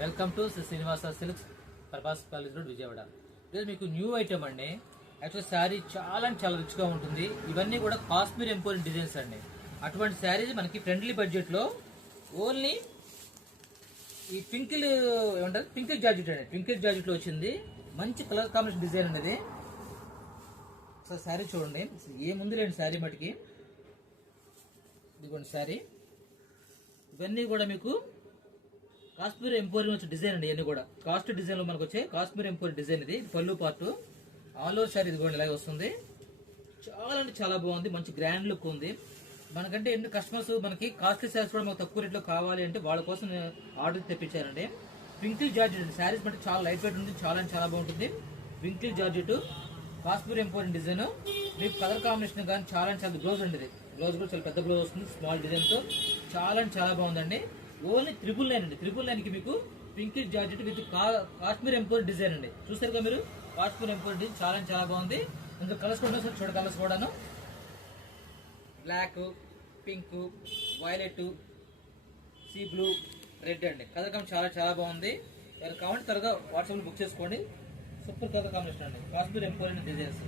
Welcome to Srinivasa Silks పర్పాస్ college road Vijayawada. ఇది మీకు న్యూ ఐటమ్ అండి. యాక్చువల్ శారీ చాలా చాలా రిచ్ గా ఉంటుంది. ఇవన్నీ కూడా కాశ్మీర్ ఎంపోరియల్ డిజైన్స్ అండి. అటువంటి శారీస్ మనకి ఫ్రెండ్లీ బడ్జెట్ లో ఓన్లీ ఈ పింకిల్ ఏమంటారు పింకిల్ జార్జెట్ అండి. పింకిల్ జార్జెట్ లో వచ్చింది. మంచి కలర్ కాంబినేషన్ డిజైన్ అనేది. ఒకసారి శారీ చూడండి, ఏ ముందు లేని శారీ మటుకి. ఇదిగోండి శారీ. ఇవన్నీ కూడా మీకు కాశ్మీర్ ఎంపోరియల్ వచ్చే డిజైన్ అండి. ఇవన్నీ కూడా కాస్ట్ డిజైన్ లో మనకు వచ్చే కాశ్మీర్ ఎంపోరియల్ డిజైన్. ఇది పళ్ళు పార్ట్ ఆల్ ఓవర్ శారీ ఇదిగోండి ఇలాగే వస్తుంది. చాలా అంటే చాలా బాగుంది. మంచి గ్రాండ్ లుక్ ఉంది. మనకంటే ఎన్ని కస్టమర్స్ మనకి కాస్ట్లీ శారీస్ కూడా మాకు తక్కువ రేట్లో కావాలి అంటే వాళ్ళ కోసం ఆర్డర్ తెప్పించారండి. వింకిల్ జార్జెట్ శారీస్ బట్టి చాలా లైట్ వెయిట్ ఉంది. చాలా అంటే చాలా బాగుంటుంది. వింకిల్ జార్జెట్ కాశ్మీర్ ఎంపోరియల్ డిజైన్. మీకు కలర్ కాంబినేషన్ కానీ చాలా అంటే చాలా గ్లోజ్ అండి. ఇది గ్లోజ్ కూడా చాలా పెద్ద గ్లోజ్ వస్తుంది. స్మాల్ డిజైన్ తో చాలా అంటే చాలా బాగుందండి. ఓన్లీ 999 అండి. 999 కి మీకు పింకిల్ జార్జెట్ విత్ కాశ్మీర్ ఎంపోరియల్ డిజైన్ అండి. చూసారుగా మీరు కాశ్మీర్ ఎంపోరియల్ డిజైన్ చాలా అంటే చాలా బాగుంది. ఇంకా కలర్స్ కూడా చూడ కలర్స్ కూడాను black, pink, violet, sea blue, red అండి. కలర్ కాంబినేషన్ చాలా చాలా బాగుంది. ఎవరు కావాలంటే త్వరగా వాట్సాప్ లో బుక్ చేసుకోండి. సూపర్ కలర్ కాంబినేషన్ అండి. కాశ్మీర్ ఎంపోరియల్ డిజైన్స్.